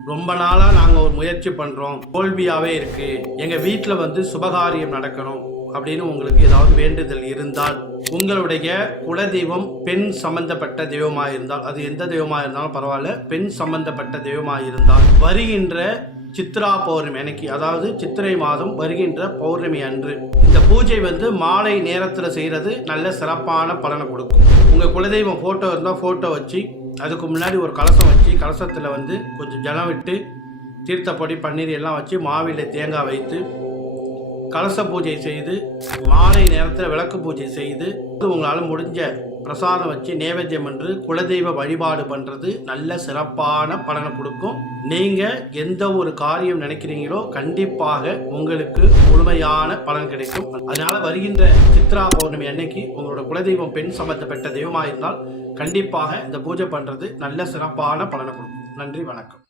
ரொம்ப நாளாக நாங்கள் ஒரு முயற்சி பண்ணுறோம் தோல்வியாகவே இருக்குது எங்கள் வீட்டில் வந்து சுபகாரியம் நடக்கணும் அப்படின்னு உங்களுக்கு ஏதாவது வேண்டுதல் இருந்தால் உங்களுடைய குலதெய்வம் பெண் சம்பந்தப்பட்ட தெய்வமாக இருந்தால் அது எந்த தெய்வமாக இருந்தாலும் பரவாயில்ல பெண் சம்பந்தப்பட்ட தெய்வமாக இருந்தால் வருகின்ற சித்ரா பௌர்ணமி அன்னைக்கு அதாவது சித்திரை மாதம் வருகின்ற பௌர்ணமி அன்று இந்த பூஜை வந்து மாலை நேரத்தில் செய்கிறது நல்ல சிறப்பான பலனை கொடுக்கும். உங்கள் குலதெய்வம் ஃபோட்டோ இருந்தால் ஃபோட்டோ வச்சு அதுக்கு முன்னாடி ஒரு கலசம் வச்சு கலசத்தில் வந்து கொஞ்சம் ஜலம் விட்டு தீர்த்தப்பொடி பன்னீர் எல்லாம் வச்சு மாவிலை தேங்காய் வைத்து கலச பூஜை செய்து மாலை நேரத்தில் விளக்கு பூஜை செய்து உங்களால் முடிஞ்ச பிரசாதம் வச்சு நேவேத்தியம் என்று குலதெய்வ வழிபாடு பண்ணுறது நல்ல சிறப்பான பலனை கொடுக்கும். நீங்கள் எந்த ஒரு காரியம் நினைக்கிறீங்களோ கண்டிப்பாக உங்களுக்கு முழுமையான பலன் கிடைக்கும். அதனால் வருகின்ற சித்ரா பௌர்ணமி அன்னைக்கு உங்களோட குலதெய்வம் பெண் சம்பந்தப்பட்ட தெய்வமாக இருந்தால் கண்டிப்பாக இந்த பூஜை பண்ணுறது நல்ல சிறப்பான பலனை கொடுக்கும். நன்றி வணக்கம்.